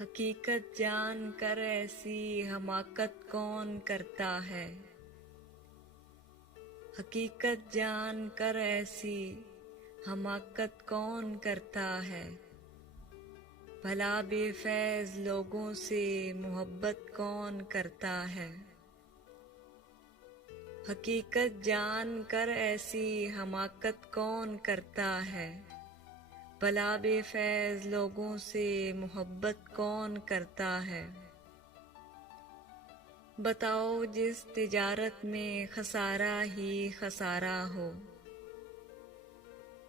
हकीकत जान कर ऐसी हमाकत कौन करता है। हकीकत जान कर ऐसी हमाकत कौन करता है। भला बेफैज़ लोगों से मोहब्बत कौन करता है। हकीकत जान कर ऐसी हमाकत कौन करता है। भला बेफैज़ लोगों से मोहब्बत कौन करता है। बताओ जिस तिजारत में खसारा ही खसारा हो।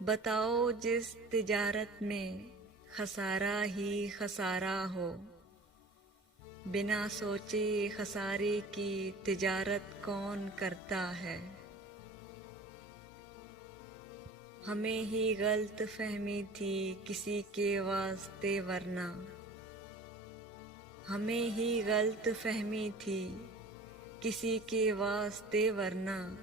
बताओ जिस तिजारत में खसारा ही खसारा हो। बिना सोचे खसारे की तिजारत कौन करता है। हमें ही गलत फहमी थी किसी के वास्ते वरना। हमें ही गलत फहमी थी किसी के वास्ते वरना।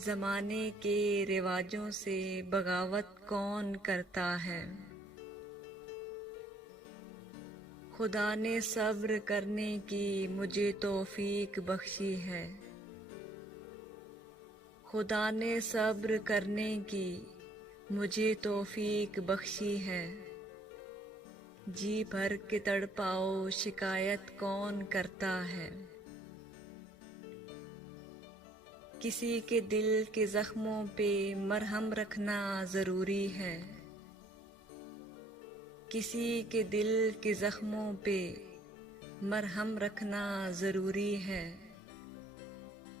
ज़माने के रिवाजों से बगावत कौन करता है। खुदा ने सब्र करने की मुझे तौफीक बख्शी है। खुदा ने सब्र करने की मुझे तौफीक बख्शी है। जी भर के तड़पाओ शिकायत कौन करता है। किसी के दिल के जख्मों पे मरहम रखना ज़रूरी है। किसी के दिल के जख्मों पे मरहम रखना ज़रूरी है।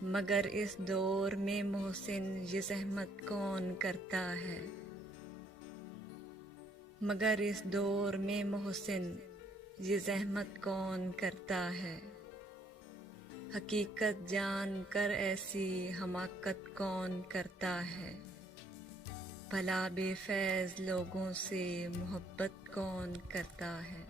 मगर इस दौर में मोहसिन ये ज़हमत कौन करता है। मगर इस दौर में मोहसिन ये ज़हमत कौन करता है। हकीकत जान कर ऐसी हमाकत कौन करता है। भला बेफैज़ लोगों से मोहब्बत कौन करता है।